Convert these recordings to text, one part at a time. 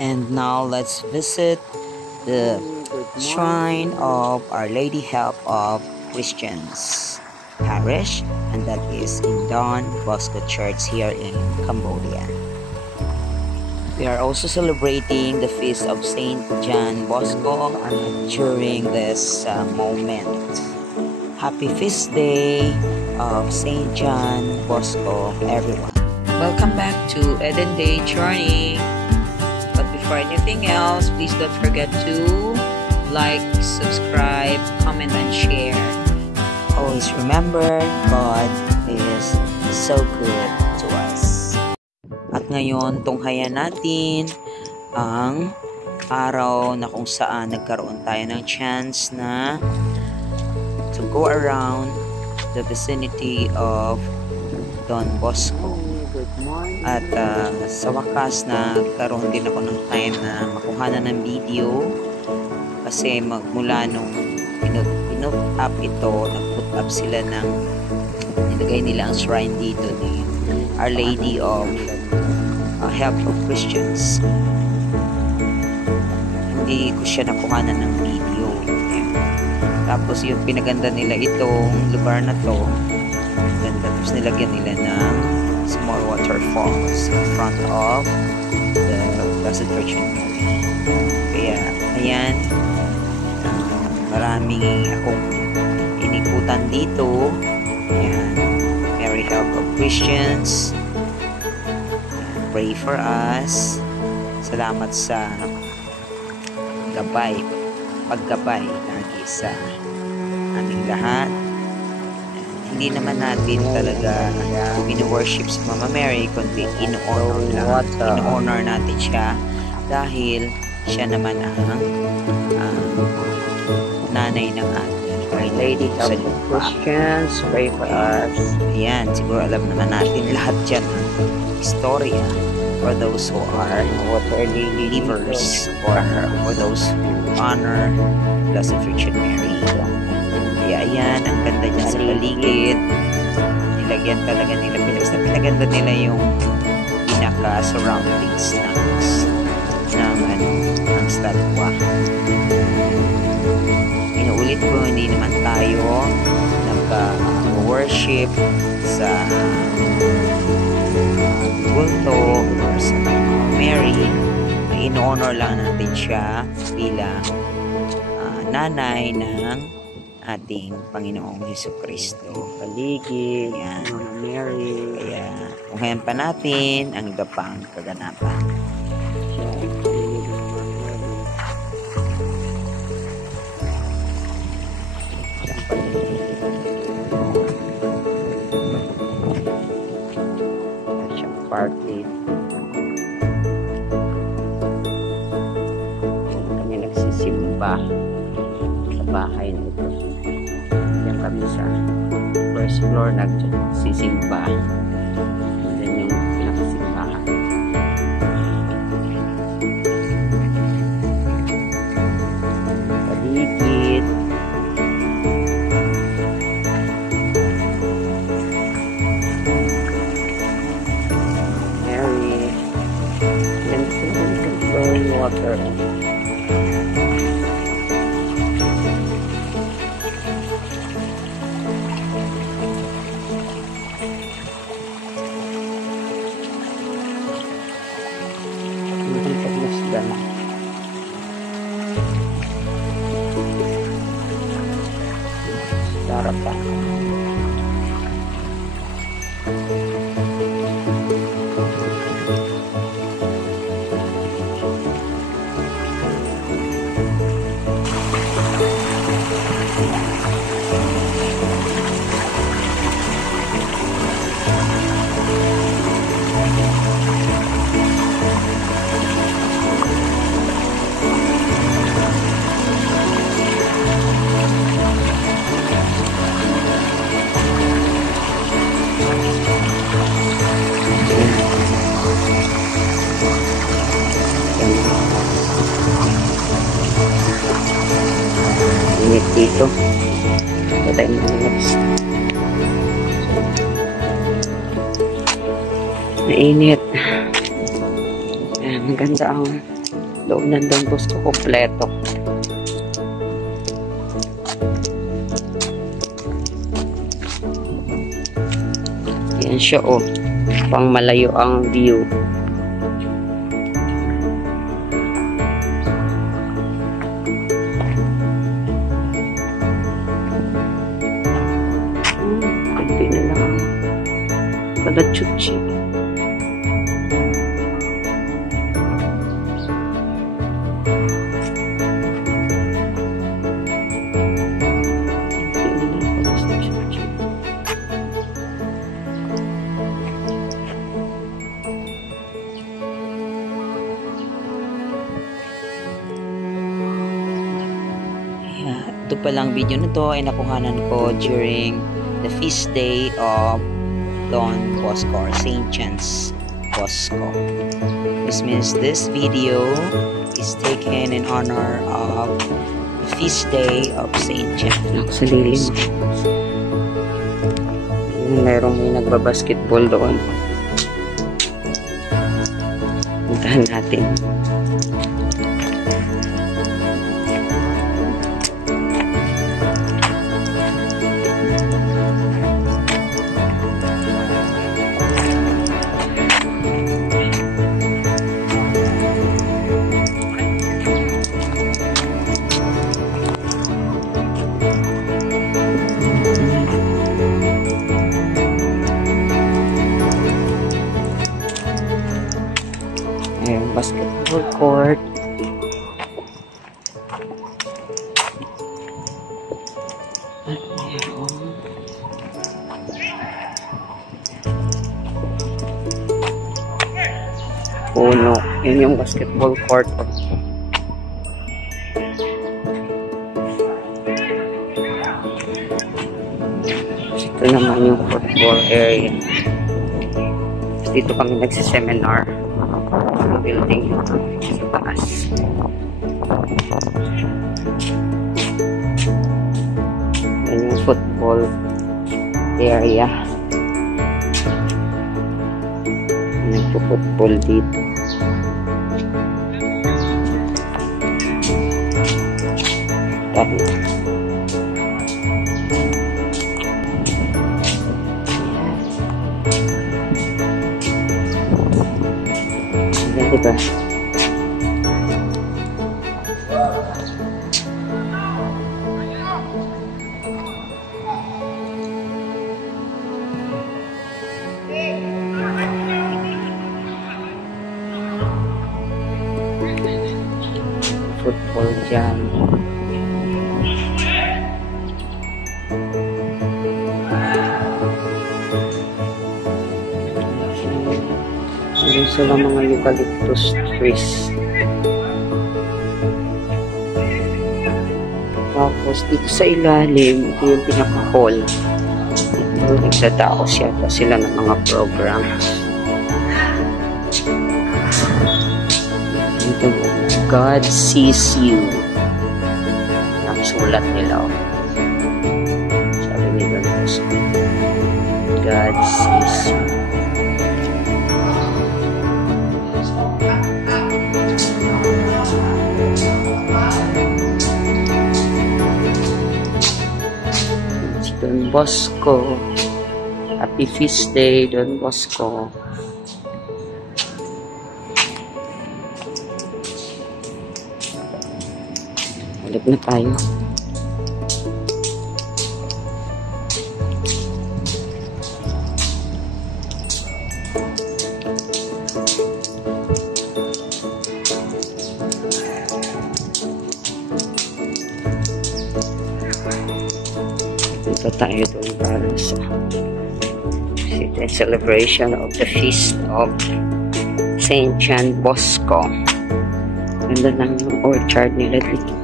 And now let's visit the shrine of Our Lady Help of Christians Parish, and that is in Don Bosco Church here in Cambodia. We are also celebrating the feast of Saint John Bosco during this moment. Happy feast day of Saint John Bosco, everyone. Welcome back to Eden Day Journey. But before anything else, please don't forget to like, subscribe, comment, and share. Always remember, God is so good to us. At ngayon, tunghayan natin ang araw na kung saan nagkaroon tayo ng chance na to go around the vicinity of Don Bosco. At sa wakas na karoon din ako ng time na makuha na ng video kasi magmula nung pinut up ito, nag-put up sila ng nilagay nila ang shrine dito ni Our Lady of Help of Christians. Hindi ko siya nakuha na ng video. Tapos yung pinaganda nila itong lugar na to, ganda. Tapos nilagyan nila ng small waterfalls in front of the Blessed Virgin Mary. Kaya, ayan, maraming akong inikutan dito. Ayan, Mary Help of Christians. Ayan, pray for us. Salamat sa paggabay lagi sa aming lahat. Hindi naman natin talaga mini-worship si Mama Mary, kundi in-honor lang. In-honor natin siya dahil siya naman ang nanay ng ating Our Lady of Christians, pray for us. Ayan, siguro alam naman natin lahat dyan ang istorya for those who are believers or for those who honor Blessed Virgin Mary. Kaya ayan, ang ganda niya sa paligid. Nilagyan talaga nila, pinaganda nila yung pinaka-surroundings ng statwa. Inuulit ko, hindi naman tayo nagka-worship sa bulto or sa Mary. In-honor lang natin siya bilang nanay ng ating Panginoong Hesukristo. Paligid, yan, Mary. Kaya, tunghayan pa natin ang iba pang kaganapan. Siyang party. Kami nagsisimba sa bahay na ito. Yan kami sa first floor nagsisimba. Yan yung pinakasimbahan. Paligid. Mary. Yan yung flowing water. Sarap pa. Init dito. Patay mo yung mainit. Maganda ang Loob ng Don Bosco kompleto. Yan siya oh. Pang malayo ang view. Kunti na lang. Kalachuchi. Ito palang video na to ay nakuhanan ko during the feast day of Don Bosco or St. John's Bosco. This means this video is taken in honor of the feast day of St. John. Sa lilim. Mayroong may nagbabasketball doon. Puntahan natin. Basketball court. At mayroong puno. Yan yung basketball court. Ito naman yung football area. Dito kami nagsiseminar. Building sa taas. Yan yung football area. Nagpo-football dito. Dahil diba? Football dyan. Meron sila mga eucalyptus trees. Tapos dito sa ilalim, ito yung pinaka-hall. Ito, nagsadaos yata sila ng mga programs. Ito, God sees you. Ang sulat nila. Sabi nila, God sees you. Don Bosco. Happy Feast Day, Don Bosco. Balik na tayo. Punta tayo doon para sa celebration of the feast of St. John Bosco. Ganda lang yung orchard nila dito.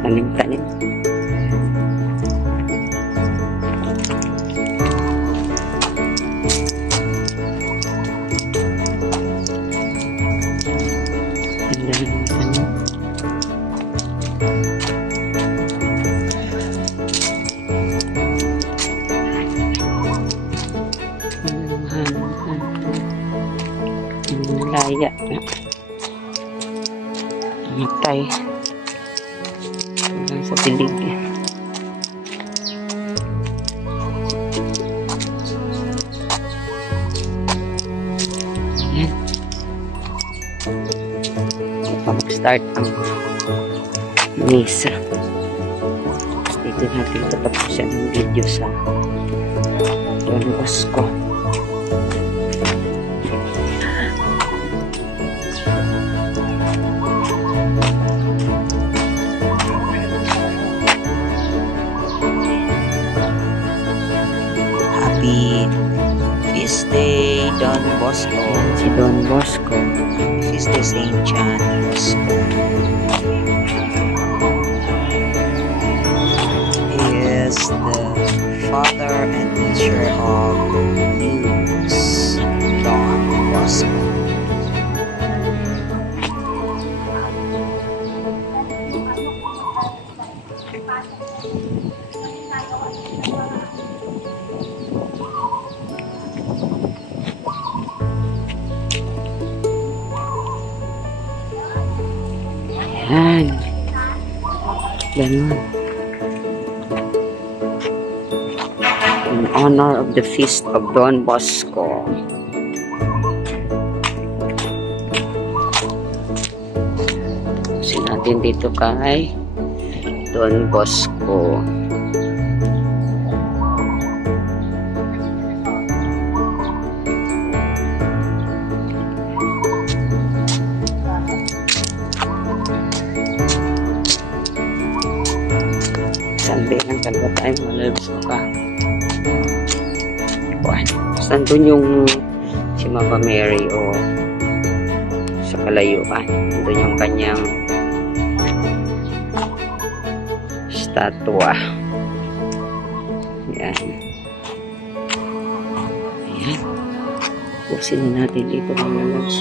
Tanim-tanim. Ganda lang yung tanim. Laya na. Matay. Hanggang sa pilig. Yan. Mag-start ang misa. Dito natin tatapusin ang video sa Don Bosco. Happy Feast Day, Don Bosco. Si Don Bosco. Feast Day St. John Bosco. He is the father and teacher of youths, Don Bosco. Ayan. Ganun. In honor of the feast of Don Bosco. Kasi natin dito kay Don Bosco. Sunday lang talaga tayo malalabas ka. Saan doon yung si Mama Mary o sa kalayuan? Doon yung kanyang statwa. Yan. Ayan. Pusin na natin dito malalabas.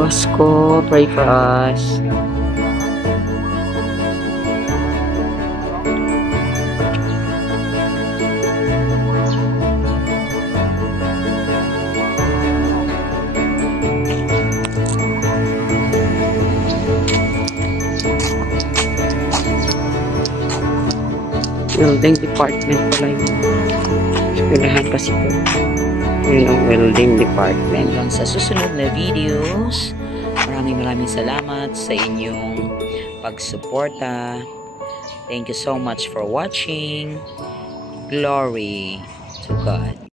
Bosco, pray for us. Welding department pala yun. Eskwelahan kasi ito. Yun ang welding department. Hanggang sa susunod na videos, maraming salamat sa inyong pagsuporta. Thank you so much for watching. Glory to God.